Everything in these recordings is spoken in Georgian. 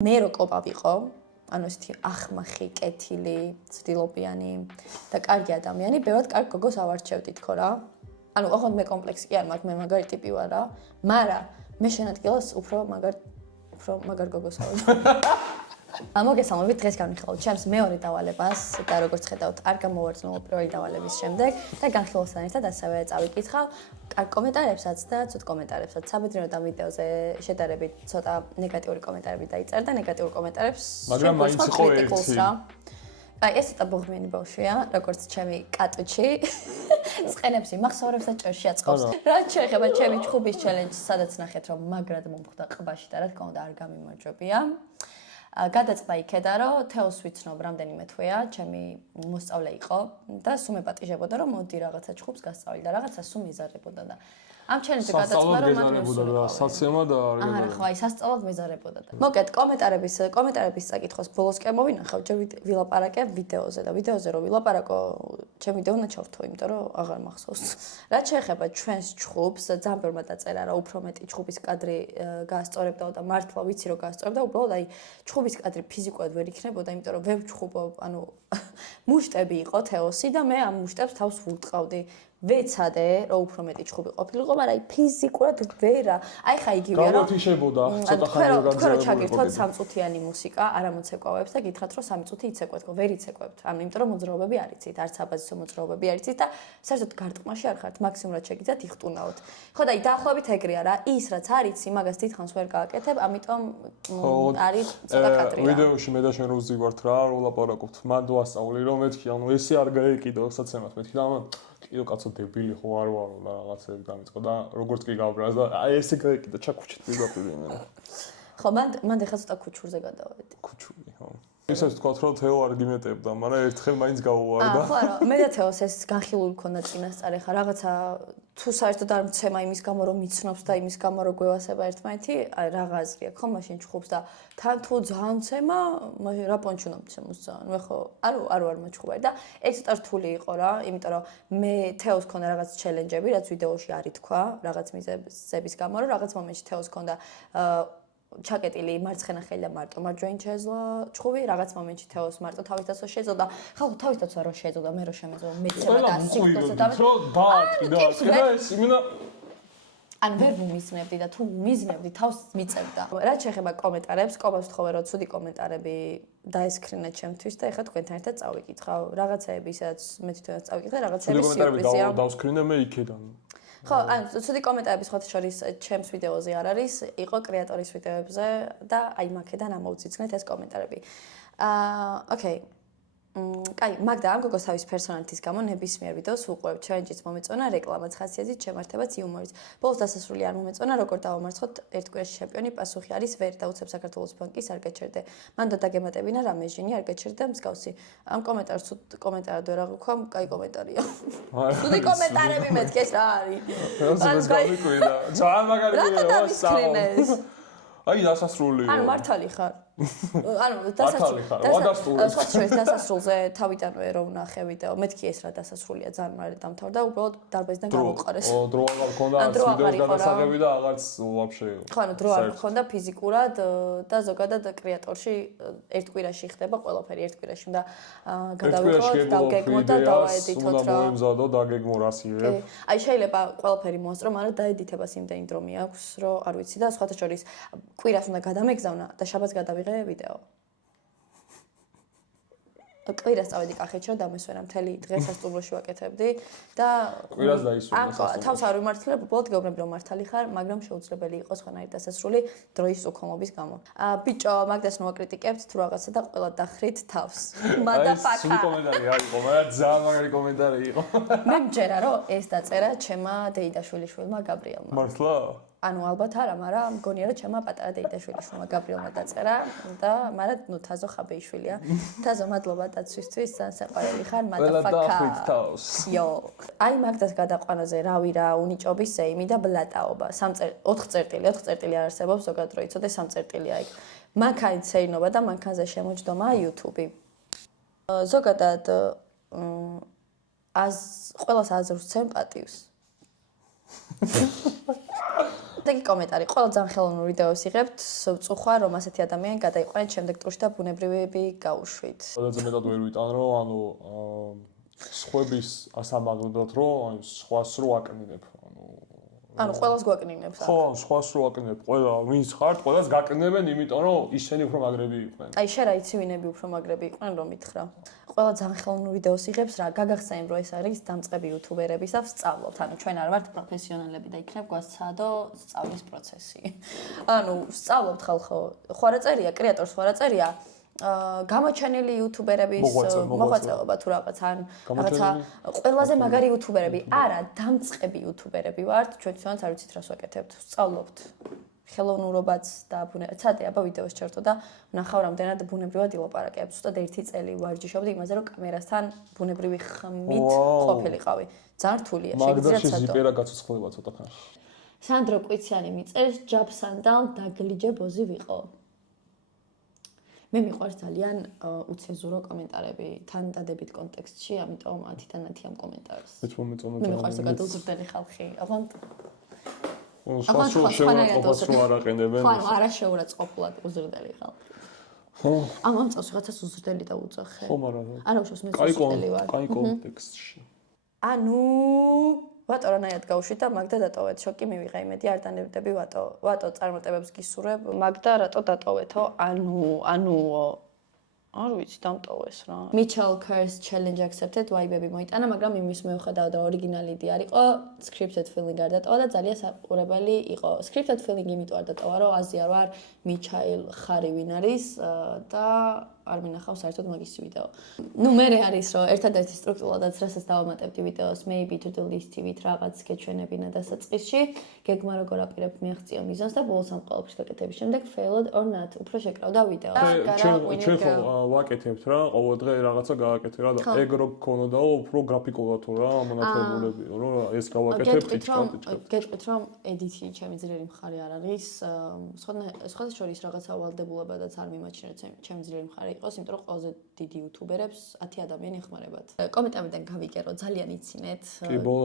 მე რო კოპა ვიყო, ანუ ესეთი ახმახი, კეთილი, ცდილობიანი და კარგი ადამიანი, ბევრად კარგ გოგოს ავარჩევდი თქო რა. ანუ ოღონდ მე კომპლექსი კი არ მაქვს, მე მაგარი ტიპი ვარ რა. მაგრამ მე შენადგილას უფრო მაგარ გოგოს ავარჩევდი. მოგესალმებით, დღეს განვიხილავთ ჩემს მეორე დავალებას და როგორც ხედავთ, არ გამოვარდნილ პირველი დავალების შემდეგ და განხილვასთან ერთად ასევე წავიკითხავ კარგ კომენტარებსაც და ცუდ კომენტარებსაც. საბედნიეროდ ამ ვიდეოზე შედარებით ცოტა ნეგატიური კომენტარები დაიწერა და ნეგატიურ კომენტარებს მაგრამ მაინც იყო ერთი. აი ეს ცოტა ბოღმიანი ბავშვია, როგორც ჩემი კატუჩი. წყენებს იმახსოვრებს და ჭორში აწყობს. რაც შეეხება ჩემი ჩხუბის ჩელენჯს, სადაც ნახეთ რომ მაგრად მომხვდა ყბაში და რა თქმა უნდა არ გამიმარჯვებია. გადაწყდა იქედა რომ თეოს ვიცნობ რამდენიმე თვეა, ჩემი მოსწავლე იყო და სულ მეპატიჟებოდა რომ მოდი რაღაცა ჩხუბს გასწავლი და რაღაცა სულ მიზარებოდა და ამ ჩელენჯზე გადაწყდა რომ მეზარებოდა საცემა და არ არა ხო აი სასწავლად მეზარებოდა და მოკეთ კომენტარების წაკითხოს ბოლოსკენ მოვინახავ ჯერ ვილაპარაკე ვიდეოზე და ვიდეოზე რომ ვილაპარაკო ჩემ ვიდეო უნდა ჩავთო იმიტომ რომ აღარ მახსოვს რაც შეეხება ჩვენს ჩხუბს ძალიან ბევრმა დაწერა რომ უფრო მეტი ჩხუბის კადრი გაასწორებდა და მართლა ვიცი რომ გაასწორებდა უბრალოდ აი ჩხუბის კადრი ფიზიკურად ვერ იქნებოდა იმიტომ რომ ვერ ჩხუბობ ანუ მუშტები იყო თეოსი და მე ამ მუშტებს თავს ვურტყავდი ვეცადე რომ უფრო მეტი ჩხუბი ყოფილიყო, მაგრამ აი ფიზიკურად ვერა. აი ხა იგივეა რომ გამოთიშებოდა ცოტა ხანი რომ თქვენ ჩაგირთოთ სამწუთიანი მუსიკა, არა მოცეკვავებს და გითხრათ რომ 3 წუთი იცეკვეთ, ხო ვერ იცეკვებთ. ანუ იმიტომ რომ მოძრაობები არ იცით, არც აბაზისო მოძრაობები არ იცით და საერთოდ გარტყმაში არ ხართ, მაქსიმუმად შეგიძლიათ იხტუნაოთ. ხო და აი დაახლოებით ეგრეა რა, ის რაც არ იცი, მაგას დიდხანს ვერ გააკეთებ, ამიტომ არის ცოტა კადრია. ვიდეოში მე და შენ რო ვზივართ რა, რო ვლაპარაკობთ, მან დავასწავლი რომ მეთქი, ანუ ესე არ გაეკიდო საცემას, მეთქი და კიდო კაცო დებილი ხო არ ვარო და რაღაცები დამიწყო და როგორც კი გავბრაზ და აი ესე გაეკიდა ჩაქუჩით ვიდაპირე მე. ხო, მან ეხლა ცოტა ქუჩურზე გადავედი. ქუჩური, ხო. ისე თქვა რომ თეო არ გიმეტებდა, მაგრამ ერთხელ მაინც გავუვარდა. ხო, არა, მე და თეოს ეს განხილული ქონდა წინასწარ ეხა რაღაცა თუ საერთოდ არ მცემა იმის გამო რომ მიცნობს და იმის გამო რომ გვევასება ერთმანეთი, აი რაღა აზრი აქვს ხო მაშინ ჩხუბს და თან თუ ძალიან მცემა, მაშინ რა პონჩი უნდა მცემოს ძალიან. მე ხო არ ვარ მაჩხუბარი და ეს ცოტა რთული იყო რა, იმიტომ რომ მე თეოს ქონდა რაღაც ჩელენჯები, რაც ვიდეოში არ ითქვა, რაღაც მიზეზების გამო, რომ რაღაც მომენტში თეოს ქონდა ჩაკეტილი მარცხენა ხელი და მარტო მარჯვენა შეეძლო ჩხუბი, რაღაც მომენტში თეოს მარტო თავის დაცვა შეეძლო და ხალხო თავის დაცვა რო შეეძლო და მე რო შემეძლო მეცემა და სიკტოსო და და ეს იმენა ან ვერ ვუმიზნებდი და თუ ვუმიზნებდი თავს მიწევდა. რაც შეეხება კომენტარებს, კობას ვთხოვე რომ ცუდი კომენტარები დაესკრინეთ ჩემთვის და ეხლა თქვენთან ერთად წავიკითხავ. რაღაცეები სადაც მე თვითონაც წავიკითხე, რაღაცეები სიურპრიზია. დავსკრინე მე იქედან. ხო, ან ცუდი კომენტარები სხვა შორის ჩემს ვიდეოზე არ არის, იყო კრეატორის ვიდეოებზე და აი მაქედან ამოვციცნეთ ეს კომენტარები. ოკეი. კაი, მაგდა ამ გოგოს თავის პერსონალიტის გამო ნებისმიერ ვიდეოს უყურებ. ჩელენჯიც მომეწონა, რეკლამაც, ხასიათით, შემართებაც, იუმორიც. ბოლოს დასასრული არ მომეწონა, როგორ დავამარცხოთ ერთ კვირაში ჩემპიონი, პასუხი არის ვერ დაუცებ საქართველოს ბანკის არ გაჩერდე. მან დაგემატებინა რამე ჟინი არ გაჩერდა მსგავსი. ამ კომენტარს კომენტარად ვერ აღვქვა, კაი კომენტარია. ცუდი კომენტარები მეთქი ეს რა არის? ეს გავიკვირდა. ძალიან მაგარი ვიდეოა. აი დასასრული. ანუ მართალი ხარ. ანუ დასასრულზე თავიდანვე რო ვნახე ვიდეო, მეთქი ეს რა დასასრულია ძალიან მალე დამთავრდა, უბრალოდ დარბაზიდან გამოვყარეს. დრო აღარ მქონდა ვიდეოს გადასაღები და აღარც ვაფშე. ხო, ანუ დრო არ მქონდა ფიზიკურად და ზოგადად კრეატორში ერთ კვირაში ხდება ყველაფერი, ერთ კვირაში უნდა გადავიღოთ, დავგეგმოთ და დავაედიტოთ რა. უნდა მოემზადო, დაგეგმო რასიებ. აი შეიძლება ყველაფერი მოასწრო, მაგრამ დაედიტებას იმდენი დრო მიაქვს, რომ არ ვიცი და სხვათა შორის კვირას უნდა გადამეგზავნა და შაბათს გადავიღე ვიდეო. კვირას წავედი კახეთში რომ დამესვენა მთელი დღე სასტუმროში ვაკეთებდი და კვირას დაისვენა. თავს არ ვიმართლებ, უბრალოდ გეუბნები რომ მართალი ხარ, მაგრამ შეუძლებელი იყო სხვანაირი დასასრული დროის უქონლობის გამო. ბიჭო, მაგდას ნოაკრიტიკებთ თუ რაღაცა და ყველა დახრით თავს. მადაფაკა. სულ კომენტარი არ იყო, მაგრამ ძალიან მაგარი კომენტარი იყო. მე მჯერა რომ ეს დაწერა ჩემმა დეიდაშვილიშვილმა გაბრიელმა. მართლა? ანუ ალბათ არა, მაგრამ მგონია რომ ჩემმა პატარა დეიდაშვილიშვილმა გაბრიელმა დაწერა და მაგრამ ნუ თაზო ხაბეიშვილია. თაზო მადლობა დაცვისთვის, ძალიან საყვარელი ხარ, მადაფაკა. იო. აი მაგდას გადაყვანაზე რავი რა, უნიჭობის ზეიმი და ბლატაობა. 4 წერტილი არ არსებობს, ზოგადად რო იცოდე 3 წერტილია იქ. მანქანით სეირნობა და მანქანზე შემოჯდომა YouTube. ზოგადად ყველას აზრს ვცემ პატივს. დეგი კომენტარი. ყველა ძალიან ხელოვნურ ვიდეოს იღებთ, ვწუხვა რომ ასეთი ადამიანი გადაიყვანეთ შემდეგ ტურში და ბუნებრივები გაუშვით. ყველაზე მეტად ვერ ვიტან რომ ანუ სხვების ასამაგებლად რომ სხვას რო აკნინებ ანუ ყველას გვაკნინებს. ხო, სხვას რო აკნინებ, ყველა ვინც ხართ, ყველას გაკნინებენ, იმიტომ რომ ისინი უფრო მაგრები იყვნენ. აი შენ რა იცი ვინები უფრო მაგრები იყვნენ რომ მითხრა. ყველა ძალიან ხელოვნურ ვიდეოს იღებს რა, გაგახსენებ რომ ეს არის დამწყები იუთუბერების და ვსწავლობთ. ანუ ჩვენ არ ვართ პროფესიონალები და იქნებ გვასწავლო სწავლის პროცესი. ანუ ვსწავლობთ ხალხო. ხო რა წერია, კრეატორს ხო რა წერია? გამოჩენილი იუთუბერების მოღვაწეობა თუ რაღაც ან რაღაცა ყველაზე მაგარი იუთუბერები. არა, დამწყები იუთუბერები ვართ. ჩვენ თვითონაც არ ვიცით რას ვაკეთებთ. ვსწავლობთ. ხელოვნურობაც და ცადე აბა ვიდეოს ჩართო და ვნახავ რამდენად ბუნებრივად ილაპარაკებს. უბრალოდ 1 წელი ვარჯიშობდი იმაზე რომ კამერასთან ბუნებრივი ხმით ყოფილიყავი. ძალიან რთულია, შეგიძლიათ ცოტა. მაგდაში ზიპერა გაცოცხლება ცოტა ხანში. სანდრო კვიციანი მიწერს ჯაბსანდალ დაგლიჯე ბოზი ვიყო. მე მიყვარს ძალიან უცენზურო კომენტარები თან დადებით კონტექსტში, ამიტომ 10-დან 10 ამ კომენტარს. მეც მომეწონა მე მიყვარს გადაუზრდელი ხალხი. აღონტ ყოფას რო არ აყენებენ. ხო, არა შეურაცხყოფლად უზრდელი ხალხი. ხო. ამ წელს ვიღაცას უზრდელი დაუძახე. ხო, მაგრამ არა უშავს მე უზრდელი ვარ. კაი კონტექსტში. ანუ ვატო რანაირად გავუშვით და მაგდა დატოვეთ. შოკი მივიღე, იმედი არ დანებდები ვატო წარმატებებს გისურვებ. მაგდა რატო დატოვეთო? ანუ არ ვიცი, დამტოვეს რა. Mitchell Curse challenge accepted, ვაიბები მოიტანა, მაგრამ იმის მეუხედავ და ორიგინალი დი არ იყო, scripted feeling არ დატოვა და ძალიან საყურებელი იყო. Scripted feeling იმიტომ არ დატოვა, რომ აზია ვარ, Mitchell ხარი ვინ არის და არ მინახავს საერთოდ მაგის ვიდეო. ნუ მე არის რომ ერთადერთი სტრუქტურადაც რასაც დავამატებდი ვიდეოს, maybe to do list-ივით რაღაც გეჩვენებინა დასაწყისში, გეგმა როგორ აპირებ მიაღწიო მიზანს და ბოლოს ამ ყველაფრის გაკეთების შემდეგ failed or not, უფრო შეკრავდა ვიდეო. ჩვენ ხო ვაკეთებთ რა, ყოველდღე რაღაცა გააკეთე რა და ეგ რო გქონოდაო, უფრო გრაფიკულათო რა, მონათებულებიო, რომ ეს გავაკეთებ ტიკ-ტაკ. გეტყვით რომ edit-ი ჩემი ძლიერი მხარე არ არის, სხვა შორის რაღაცა ვალდებულებადაც არ მიმაჩნია ჩემი ძლიერი მხარე იყოს, იმიტომ რომ ყველაზე დიდი იუთუბერებს 10 ადამიანი ეხმარებათ. კომენტარიდან გავიგე რომ ძალიან იცინეთ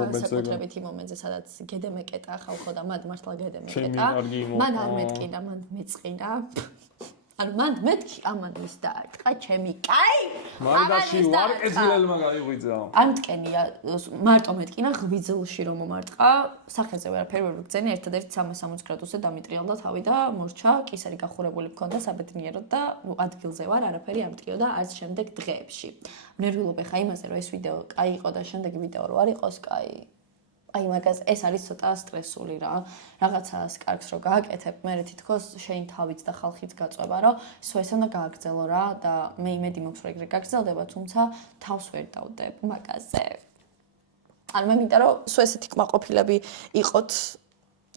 განსაკუთრებით იმ მომენტზე, სადაც გედემეკეტა ხალხო და მან მართლა გედემეკეტა. მან არ მეტყიდა, მან მეწყიდა. ანუ მან მეთქი ამან ის დაარტყა ჩემი კაი მაგაში ვარკეძილელმა გაიღვიძა არ მტკენია მარტო მეტკინა ღვიძლში რომ მომარტყა სახეზე ვერაფერი ვერ ვგზენი ერთადერთი 360 გრადუსზე დამიტრიალდა თავი და მორჩა კისერი გახურებული მქონდა საბედნიეროდ და ადგილზე ვარ არაფერი არ მტკიოდა არც შემდეგ დღეებში ნერვიულობ ხა იმაზე რომ ეს ვიდეო კაი იყო და შემდეგი ვიდეო რო არ იყოს კაი აი მაგას ეს არის ცოტა სტრესული რა რაღაცას კარგს რო გააკეთებ მე თითქოს შენ თავიც და ხალხიც გაწובה რომ ეს უნდა გააგრძელო რა და მე იმედი მაქვს რომ ეგრე გაგრძელდება თუმცა თავს ვერ დავდებ მაგაზე არ მე მინდა რომ ესეთი კმაყოფილები იყოთ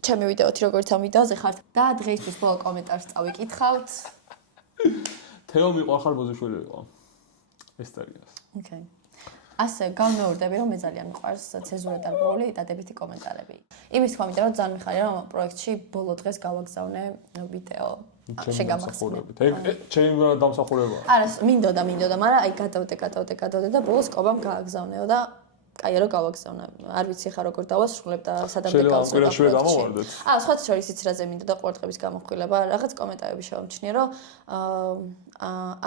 ჩემი ვიდეოთი როგორც ამ ვიდეოზე ხართ და დღეისთვის ბოლო კომენტარს წავიკითხავთ თეო მიყვარხარ ბოზიშვილი იყო ესტერიას ოკეი ასე გამეორდები რომ მე ძალიან მიყვარს ცენზურა დარღვეული დადებითი კომენტარები. იმის თქმა მინდა რომ ძალიან მიხარია რომ პროექტში ბოლო დღეს გავაგზავნე ვიდეო. შეგამახსენებ. ჩემი დამსახურება. არა, მინდოდა, მაგრამ აი გადავდე და ბოლოს კობამ გააგზავნეო და კაი რა გავაგზავნა. არ ვიცი ხა როგორ დავასრულებ და სადამდე გავწევდა. სხვა შორის იცი რაზე მინდოდა ყურადღების გამოხვილება, რაღაც კომენტარები შევამჩნიე რომ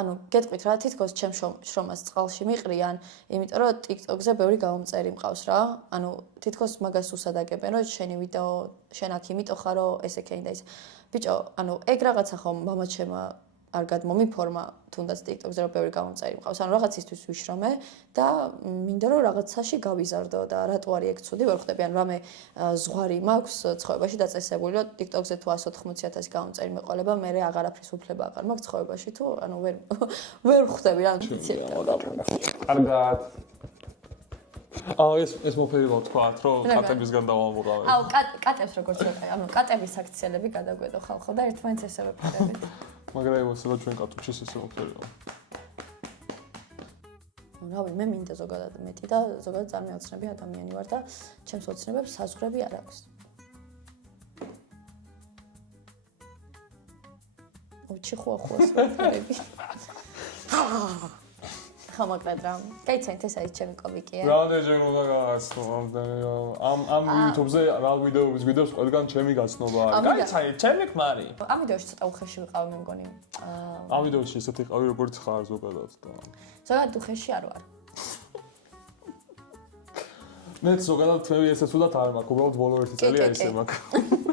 ანუ გეტყვით რა თითქოს ჩემ შრომას წყალში მიყრიან, იმიტომ რომ TikTok-ზე ბევრი გამომწერი მყავს რა. ანუ თითქოს მაგას უსადაგებენ რომ შენი ვიდეო შენ აქ იმიტომ ხარ რომ ესე კეინდა ის. ბიჭო, ანუ ეგ რაღაცა ხომ მამაჩემა არ გადმომიფორმა თუნდაც TikTok-ზე რომ ბევრი გამომწერი მყავს. ანუ რაღაცისთვის ვიშრომე და მინდა რომ რაღაცაში გავიზარდო და რატო არის ეგ ცუდი ვერ ხვდები. ანუ რამე ზღვარი მაქვს ცხოვრებაში დაწესებული რომ TikTok-ზე თუ 180,000 გამომწერი მეყოლება, მე აღარაფრის უფლება აღარ მაქვს ცხოვრებაში თუ ანუ ვერ ხვდები რა ვიცი. კარგად. ეს მოფერება თქვათ რომ კატებისგან დავამოყავებ. აუ კატებს როგორც ვიყავ, ანუ კატების აქციელები გადაგვედო ხალხო და ერთმანეთს ესე ვეფერებით. მაგრამ იმასება ჩვენ კატუჩის ესე მოფერება. რავი, მე მინდა ზოგადად მეტი და ზოგადად ძალიან მეოცნები ადამიანი ვარ და ჩემს ოცნებებს საზღვრები არ აქვს. ოჩი ხუახუას ვეფერები. მოკლედ რა. გაიცანით ეს არის ჩემი კომიკია. რამდენჯერ უნდა გააცნო ამ YouTube-ზე რა ვიდეოს ყველგან ჩემი გაცნობა არის. გაიცანით, ჩემი ქმარი. ამ ვიდეოში ცოტა უხეში ვიყავ მე მგონი. ამ ვიდეოში ესეთი ყავი როგორც ხარ ზოგადად და ზოგადად უხეში არ ვარ. მე ზოგადად თვე ესეც უდათ არ მაქვს, უბრალოდ ბოლო ერთი წელია ისე მაქვს.